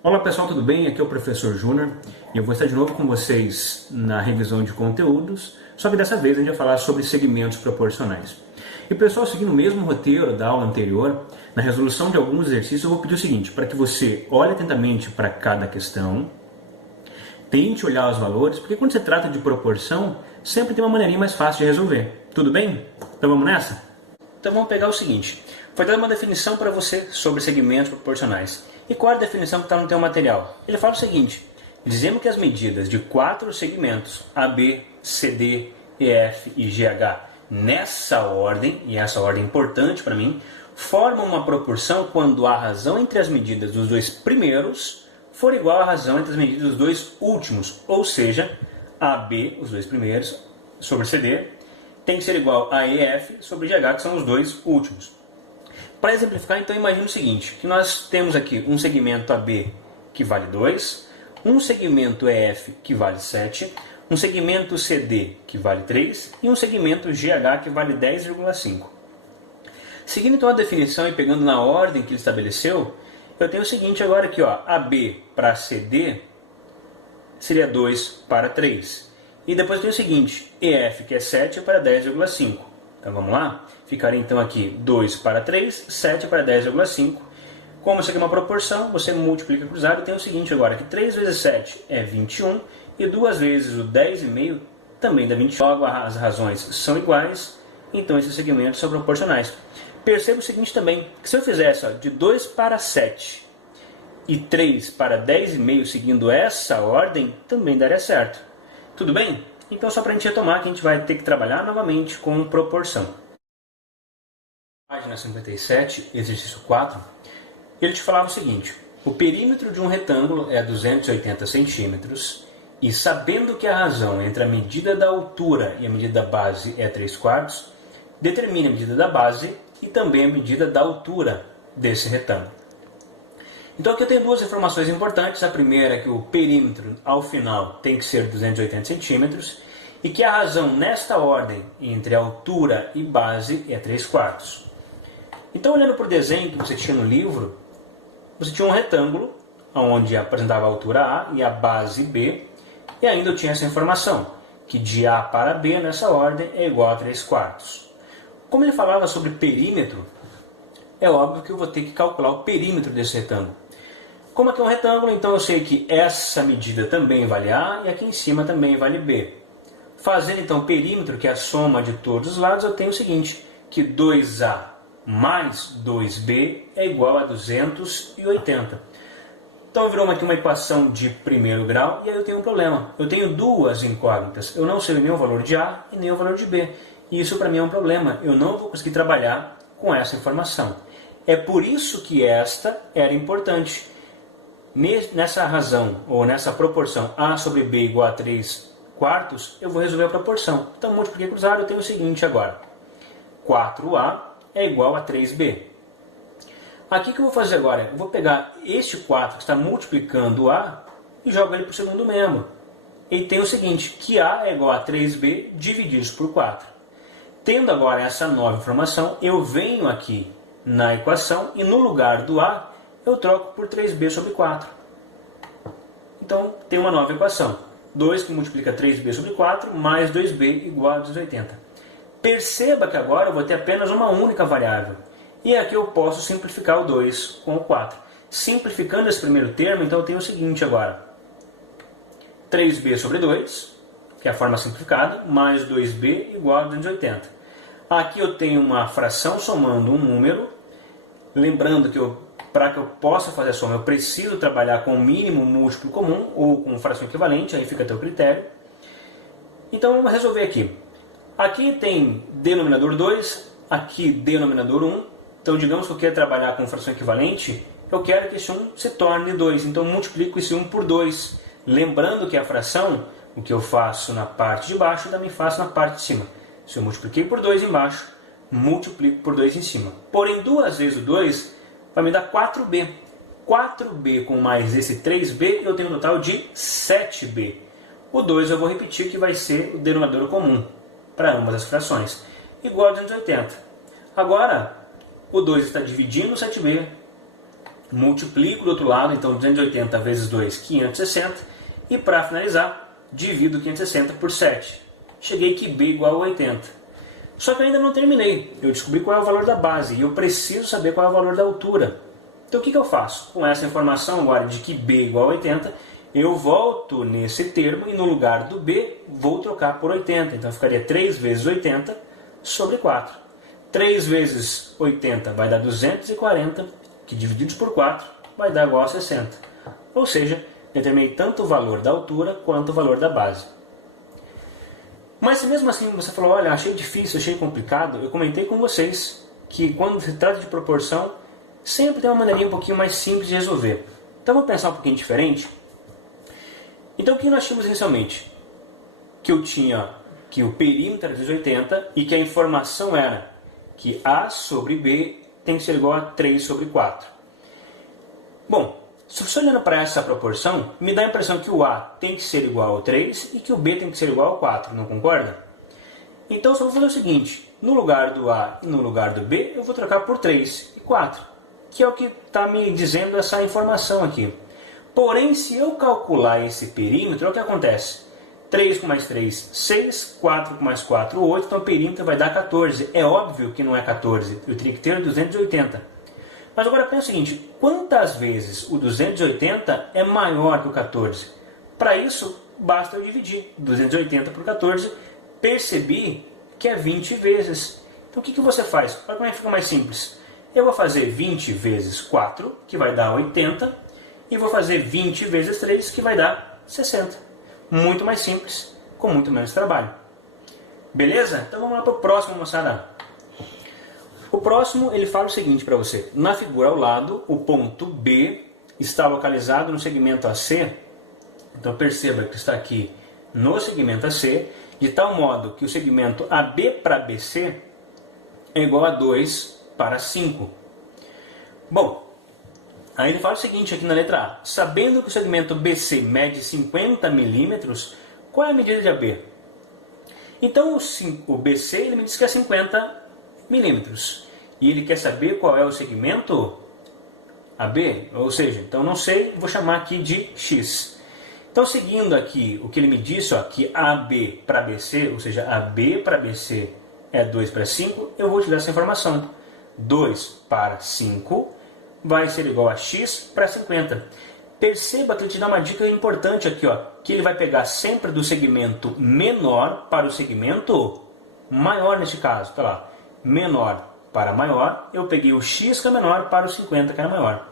Olá pessoal, tudo bem? Aqui é o Professor Júnior e eu vou estar de novo com vocês na revisão de conteúdos, só que dessa vez a gente vai falar sobre segmentos proporcionais. E pessoal, seguindo o mesmo roteiro da aula anterior, na resolução de alguns exercícios eu vou pedir o seguinte, para que você olhe atentamente para cada questão, tente olhar os valores, porque quando se trata de proporção, sempre tem uma maneirinha mais fácil de resolver. Tudo bem? Então vamos nessa? Então vamos pegar o seguinte, foi dada uma definição para você sobre segmentos proporcionais. E qual é a definição que está no teu material? Ele fala o seguinte, dizendo que as medidas de 4 segmentos, AB, CD, EF e GH, nessa ordem, e essa ordem é importante para mim, formam uma proporção quando a razão entre as medidas dos dois primeiros for igual à razão entre as medidas dos dois últimos, ou seja, AB, os dois primeiros, sobre CD, tem que ser igual a EF sobre GH, que são os dois últimos. Para exemplificar, então, imagine o seguinte, que nós temos aqui um segmento AB que vale 2, um segmento EF que vale 7, um segmento CD que vale 3 e um segmento GH que vale 10,5. Seguindo então a definição e pegando na ordem que ele estabeleceu, eu tenho o seguinte agora aqui, ó, AB para CD seria 2 para 3. E depois eu tenho o seguinte, EF que é 7 para 10,5. Então vamos lá? Ficaria então aqui 2 para 3, 7 para 10,5. Como isso aqui é uma proporção, você multiplica cruzado e tem o seguinte agora, que 3 vezes 7 é 21 e 2 vezes o 10,5 também dá 21. Logo as razões são iguais, então esses segmentos são proporcionais. Perceba o seguinte também, que se eu fizesse de 2 para 7 e 3 para 10,5 seguindo essa ordem, também daria certo. Tudo bem? Então só para a gente retomar que a gente vai ter que trabalhar novamente com proporção. Página 57, exercício 4, ele te falava o seguinte, o perímetro de um retângulo é 280 centímetros e sabendo que a razão entre a medida da altura e a medida da base é 3/4, determine a medida da base e também a medida da altura desse retângulo. Então aqui eu tenho duas informações importantes. A primeira é que o perímetro ao final tem que ser 280 centímetros e que a razão nesta ordem entre altura e base é 3/4. Então olhando para o desenho que você tinha no livro, você tinha um retângulo onde apresentava a altura A e a base B e ainda eu tinha essa informação, que de A para B nessa ordem é igual a 3/4. Como ele falava sobre perímetro, é óbvio que eu vou ter que calcular o perímetro desse retângulo. Como aqui é um retângulo, então eu sei que essa medida também vale A e aqui em cima também vale B. Fazendo então o perímetro, que é a soma de todos os lados, eu tenho o seguinte, que 2A mais 2B é igual a 280. Então virou aqui uma equação de primeiro grau e aí eu tenho um problema. Eu tenho duas incógnitas, eu não sei nem o valor de A e nem o valor de B. E isso para mim é um problema, eu não vou conseguir trabalhar com essa informação. É por isso que esta era importante. Nessa razão, ou nessa proporção A sobre B igual a 3/4, eu vou resolver a proporção. Então, multipliquei cruzado, eu tenho o seguinte agora. 4A é igual a 3B. Aqui que eu vou fazer agora? Eu vou pegar este 4 que está multiplicando A e jogo ele para o segundo membro. E tem o seguinte, que A é igual a 3B dividido por 4. Tendo agora essa nova informação, eu venho aqui na equação e no lugar do A, eu troco por 3b sobre 4. Então, tem uma nova equação. 2 que multiplica 3b sobre 4, mais 2b igual a 280. Perceba que agora eu vou ter apenas uma única variável. E aqui eu posso simplificar o 2 com o 4. Simplificando esse primeiro termo, então eu tenho o seguinte agora. 3b sobre 2, que é a forma simplificada, mais 2b igual a 280. Aqui eu tenho uma fração somando um número. Lembrando que para que eu possa fazer a soma, eu preciso trabalhar com o mínimo múltiplo comum ou com fração equivalente, aí fica a teu critério. Então vamos resolver aqui. Aqui tem denominador 2, aqui denominador 1. Então digamos que eu quero trabalhar com fração equivalente, eu quero que esse 1 se torne 2. Então multiplico esse 1 por 2. Lembrando que a fração, o que eu faço na parte de baixo, eu também faço na parte de cima. Se eu multipliquei por 2 embaixo, multiplico por 2 em cima. Porém, 2 vezes o 2 vai me dar 4b. 4b com mais esse 3b, eu tenho um total de 7b. O 2 eu vou repetir que vai ser o denominador comum para ambas as frações. Igual a 280. Agora, o 2 está dividindo o 7b. multiplico do outro lado, então 280 vezes 2, 560, e para finalizar, divido 560 por 7. Cheguei que B igual a 80. Só que eu ainda não terminei, eu descobri qual é o valor da base, e eu preciso saber qual é o valor da altura. Então o que eu faço? Com essa informação agora de que B igual a 80, eu volto nesse termo e no lugar do B vou trocar por 80. Então ficaria 3 vezes 80 sobre 4. 3 vezes 80 vai dar 240, que divididos por 4 vai dar igual a 60. Ou seja, determinei tanto o valor da altura quanto o valor da base. Mas se mesmo assim você falou, olha, achei difícil, achei complicado, eu comentei com vocês que quando se trata de proporção, sempre tem uma maneirinha um pouquinho mais simples de resolver. Então vamos pensar um pouquinho diferente. Então o que nós tínhamos inicialmente? Que eu tinha que o perímetro era 280 e que a informação era que A sobre B tem que ser igual a 3 sobre 4. Bom, se você olhando para essa proporção, me dá a impressão que o A tem que ser igual ao 3 e que o B tem que ser igual ao 4, não concorda? Então só vou fazer o seguinte, no lugar do A e no lugar do B, eu vou trocar por 3 e 4, que é o que está me dizendo essa informação aqui. Porém, se eu calcular esse perímetro, é o que acontece. 3 com mais 3, 6, 4 com mais 4, 8, então o perímetro vai dar 14. É óbvio que não é 14, eu teria que ter 280. Mas agora pensa o seguinte, quantas vezes o 280 é maior que o 14? Para isso, basta eu dividir 280 por 14, percebi que é 20 vezes. Então o que você faz? Olha como é que fica mais simples. Eu vou fazer 20 vezes 4, que vai dar 80, e vou fazer 20 vezes 3, que vai dar 60. Muito mais simples, com muito menos trabalho. Beleza? Então vamos lá para o próximo, moçada. O próximo, ele fala o seguinte para você. Na figura ao lado, o ponto B está localizado no segmento AC. Então perceba que está aqui no segmento AC, de tal modo que o segmento AB para BC é igual a 2 para 5. Bom, aí ele fala o seguinte aqui na letra A. Sabendo que o segmento BC mede 50 milímetros, qual é a medida de AB? Então o BC ele me diz que é 50 milímetros. E ele quer saber qual é o segmento AB, ou seja, então não sei, vou chamar aqui de X. Então seguindo aqui o que ele me disse, ó, que AB para BC, ou seja, AB para BC é 2 para 5, eu vou utilizar essa informação. 2 para 5 vai ser igual a X para 50. Perceba que ele te dá uma dica importante aqui, ó, que ele vai pegar sempre do segmento menor para o segmento maior neste caso. Tá lá. Menor para maior, eu peguei o x que é menor para o 50 que era maior.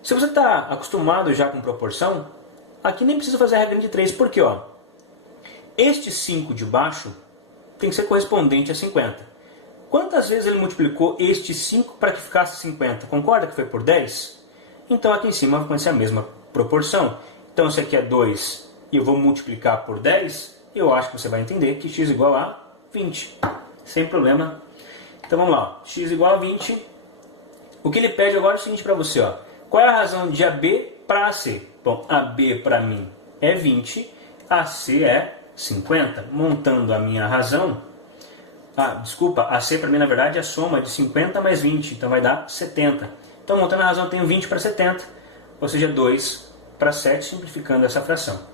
Se você está acostumado já com proporção, aqui nem precisa fazer a regra de 3, porque ó, este 5 de baixo tem que ser correspondente a 50. Quantas vezes ele multiplicou este 5 para que ficasse 50? Concorda que foi por 10? Então aqui em cima vai ser a mesma proporção. Então se aqui é 2 e eu vou multiplicar por 10, eu acho que você vai entender que x igual a 20. Sem problema. Então vamos lá, x igual a 20. O que ele pede agora é o seguinte para você, ó. Qual é a razão de AB para AC? Bom, AB para mim é 20, AC é 50. Montando a minha razão, desculpa, AC para mim na verdade é a soma de 50 mais 20, então vai dar 70. Então montando a razão eu tenho 20 para 70, ou seja, 2 para 7, simplificando essa fração.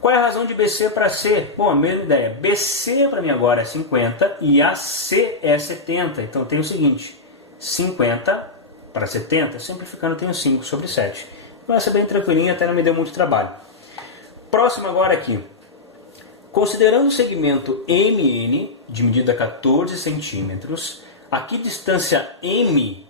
Qual é a razão de BC para C? Bom, a mesma ideia. BC para mim agora é 50 e AC é 70. Então tem o seguinte, 50 para 70, simplificando eu tenho 5 sobre 7. Vai ser bem tranquilinho, até não me deu muito trabalho. Próximo agora aqui. Considerando o segmento MN, de medida 14 centímetros, aqui distância M,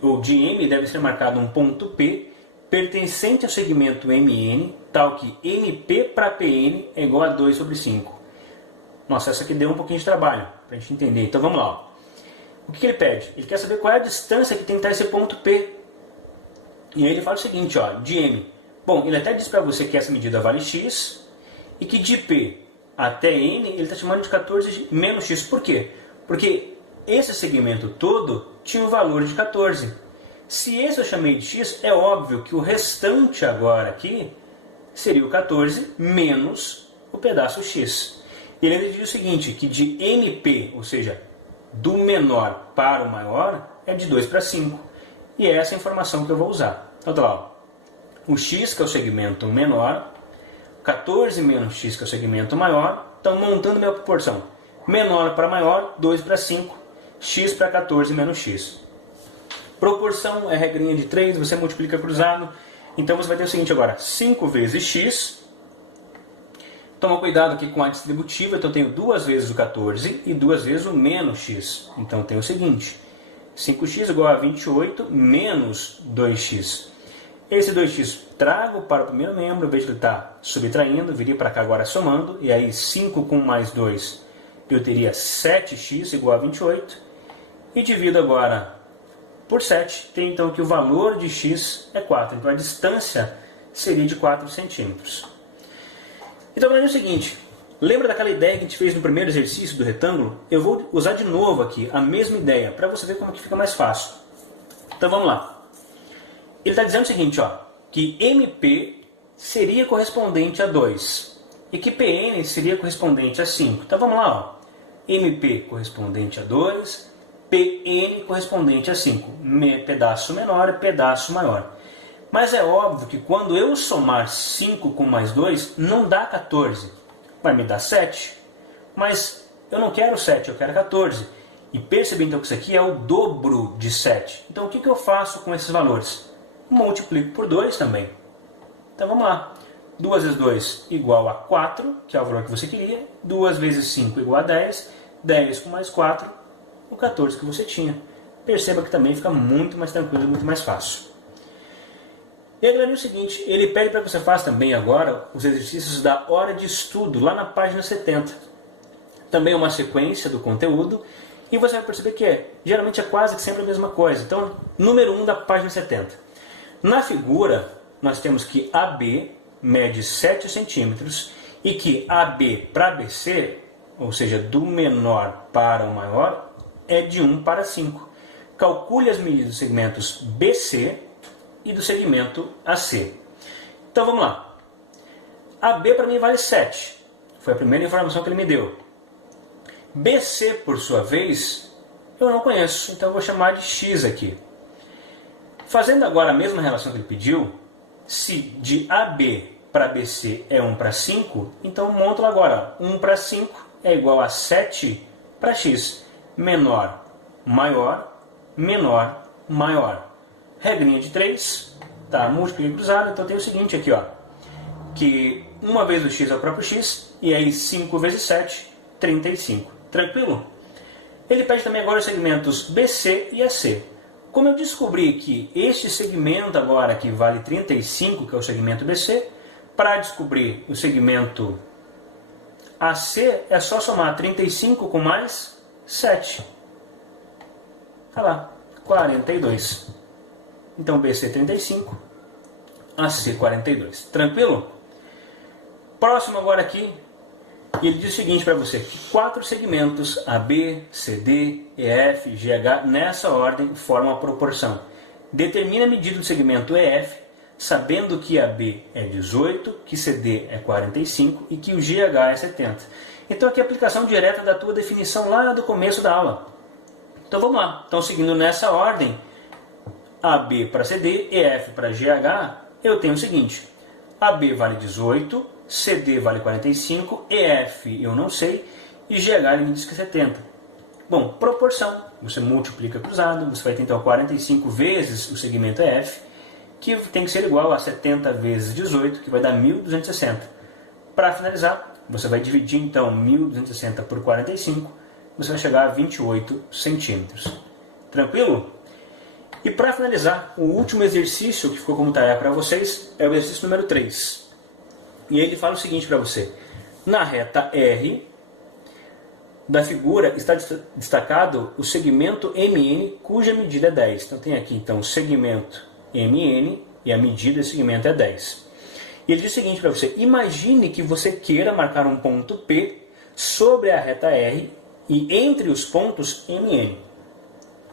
ou de M, deve ser marcado um ponto P, pertencente ao segmento MN, tal que MP para PN é igual a 2 sobre 5. Nossa, essa aqui deu um pouquinho de trabalho para a gente entender. Então vamos lá. Ó. O que ele pede? Ele quer saber qual é a distância que tem que estar esse ponto P. E aí ele fala o seguinte, ó, de M. Bom, ele até diz para você que essa medida vale X e que de P até N ele está chamando de 14 menos X. Por quê? Porque esse segmento todo tinha um valor de 14. Se esse eu chamei de x, é óbvio que o restante agora aqui seria o 14 menos o pedaço x. Ele ainda diz o seguinte, que de MP, ou seja, do menor para o maior, é de 2 para 5. e é essa informação que eu vou usar. Então tá lá, ó. O x, que é o segmento menor, 14 menos x, que é o segmento maior, então montando minha proporção. Menor para maior, 2 para 5, x para 14 menos x. Proporção é regrinha de 3, você multiplica cruzado. Então você vai ter o seguinte agora, 5 vezes x. Toma cuidado aqui com a distributiva, então eu tenho 2 vezes o 14 e 2 vezes o menos x. Então tem o seguinte, 5x igual a 28 menos 2x. Esse 2x trago para o primeiro membro, vejo que ele está subtraindo, viria para cá agora somando, e aí 5 com mais 2, eu teria 7x igual a 28, e divido agora por 7, tem então que o valor de x é 4, então a distância seria de 4 centímetros. Então, é o seguinte, lembra daquela ideia que a gente fez no primeiro exercício do retângulo? Eu vou usar de novo aqui a mesma ideia, para você ver como que fica mais fácil. Então vamos lá. Ele está dizendo o seguinte, ó, que MP seria correspondente a 2 e que PN seria correspondente a 5. Então vamos lá, ó. MP correspondente a 2, PN correspondente a 5. Pedaço menor e pedaço maior. Mas é óbvio que quando eu somar 5 com mais 2, não dá 14. Vai me dar 7. Mas eu não quero 7, eu quero 14. E perceba então que isso aqui é o dobro de 7. Então o que eu faço com esses valores? Multiplico por 2 também. Então vamos lá. 2 vezes 2 igual a 4, que é o valor que você queria. 2 vezes 5 igual a 10. 10 com mais 4, o 14 que você tinha. Perceba que também fica muito mais tranquilo, muito mais fácil. E aí, galera, é o seguinte, ele pede para que você faça também agora os exercícios da hora de estudo, lá na página 70. Também uma sequência do conteúdo, e você vai perceber que geralmente é quase que sempre a mesma coisa. Então, número 1 da página 70. Na figura, nós temos que AB mede 7 centímetros e que AB para BC, ou seja, do menor para o maior, é de 1 para 5. Calcule as medidas dos segmentos BC e do segmento AC. Então vamos lá. AB para mim vale 7. Foi a primeira informação que ele me deu. BC, por sua vez, eu não conheço, então eu vou chamar de X aqui. Fazendo agora a mesma relação que ele pediu, se de AB para BC é 1 para 5, então monto agora. 1 para 5 é igual a 7 para X. Menor, maior, menor, maior. Regrinha de 3, tá? Múltiplo cruzado, então tem o seguinte aqui, ó, que 1 vez o x é o próprio x, e aí 5 vezes 7, 35. Tranquilo? Ele pede também agora os segmentos BC e AC. Como eu descobri que este segmento agora aqui vale 35, que é o segmento BC, para descobrir o segmento AC é só somar 35 com mais 7. Tá lá, 42. Então, BC 35, AC 42. Tranquilo? Próximo agora aqui, ele diz o seguinte para você, que 4 segmentos AB, CD, EF, GH, nessa ordem, formam a proporção. Determine a medida do segmento EF, sabendo que AB é 18, que CD é 45 e que o GH é 70. Então, aqui é a aplicação direta da tua definição lá do começo da aula. Então, vamos lá. Então, seguindo nessa ordem, AB para CD, EF para GH, eu tenho o seguinte, AB vale 18, CD vale 45, EF eu não sei, e GH ele me diz que é 70. Bom, proporção, você multiplica cruzado, você vai ter então 45 vezes o segmento EF, que tem que ser igual a 70 vezes 18, que vai dar 1.260. Para finalizar, você vai dividir então 1.260 por 45, você vai chegar a 28 centímetros. Tranquilo? E para finalizar, o último exercício que ficou como tarefa para vocês é o exercício número 3. E ele fala o seguinte para você. Na reta R da figura está destacado o segmento MN, cuja medida é 10. Então tem aqui então o segmento MN e a medida desse segmento é 10. E ele diz o seguinte para você. Imagine que você queira marcar um ponto P sobre a reta R e entre os pontos MN.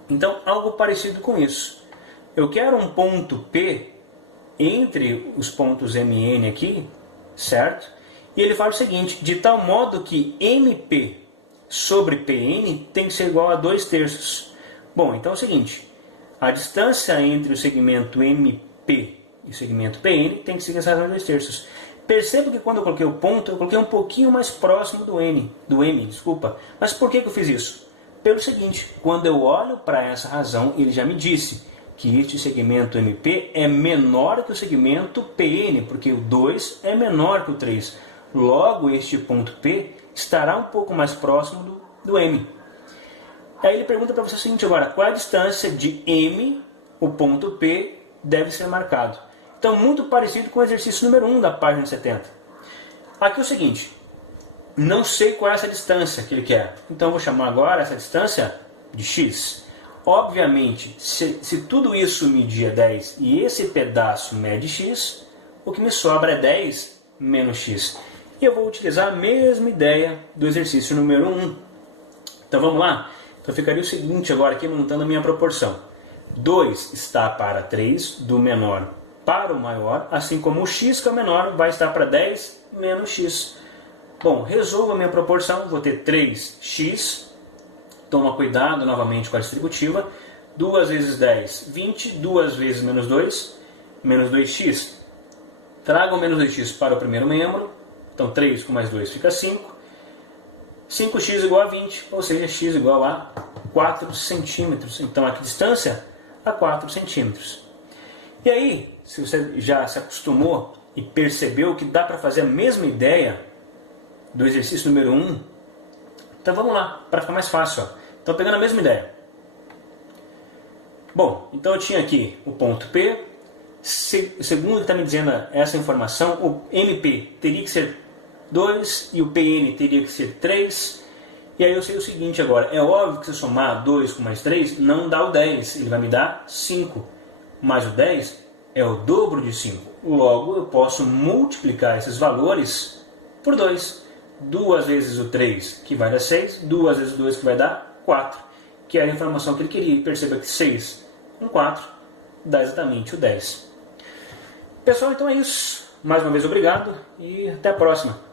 Então, algo parecido com isso. Eu quero um ponto P entre os pontos MN aqui, certo? E ele fala o seguinte, de tal modo que MP sobre PN tem que ser igual a 2/3. Bom, então é o seguinte, a distância entre o segmento MP e o segmento PN tem que seguir essa razão de 2/3. Perceba que quando eu coloquei o ponto, eu coloquei um pouquinho mais próximo do M. Mas por que eu fiz isso? Pelo seguinte, quando eu olho para essa razão, ele já me disse que este segmento MP é menor que o segmento PN, porque o 2 é menor que o 3. Logo, este ponto P estará um pouco mais próximo do M. Aí ele pergunta para você o seguinte agora, qual é a distância de M, o ponto P, deve ser marcado? Então, muito parecido com o exercício número 1 da página 70. Aqui é o seguinte, não sei qual é essa distância que ele quer, então eu vou chamar agora essa distância de x. Obviamente, se tudo isso media 10 e esse pedaço mede x, o que me sobra é 10 menos x. E eu vou utilizar a mesma ideia do exercício número 1. Então vamos lá? Então ficaria o seguinte agora aqui montando a minha proporção. 2 está para 3, do menor para o maior, assim como o x, que é o menor, vai estar para 10 menos x. Bom, resolvo a minha proporção, vou ter 3x, toma cuidado novamente com a distributiva, 2 vezes 10, 20, 2 vezes menos 2, menos 2x. Trago o menos 2x para o primeiro membro, então 3 com mais 2 fica 5. 5x igual a 20, ou seja, x igual a 4 centímetros. Então, a que distância? A 4 centímetros. E aí, se você já se acostumou e percebeu que dá para fazer a mesma ideia do exercício número 1, então vamos lá, para ficar mais fácil. Ó. Então, pegando a mesma ideia. Bom, então eu tinha aqui o ponto P. Segundo o que está me dizendo essa informação, o MP teria que ser 2 e o PN teria que ser 3. E aí eu sei o seguinte agora, é óbvio que se eu somar 2 com mais 3, não dá o 10, ele vai me dar 5. Mas o 10 é o dobro de 5. Logo, eu posso multiplicar esses valores por 2. 2 vezes o 3, que vai dar 6. 2 vezes o 2, que vai dar 4. Que é a informação que ele queria. Perceba que 6 com 4 dá exatamente o 10. Pessoal, então é isso. Mais uma vez, obrigado e até a próxima.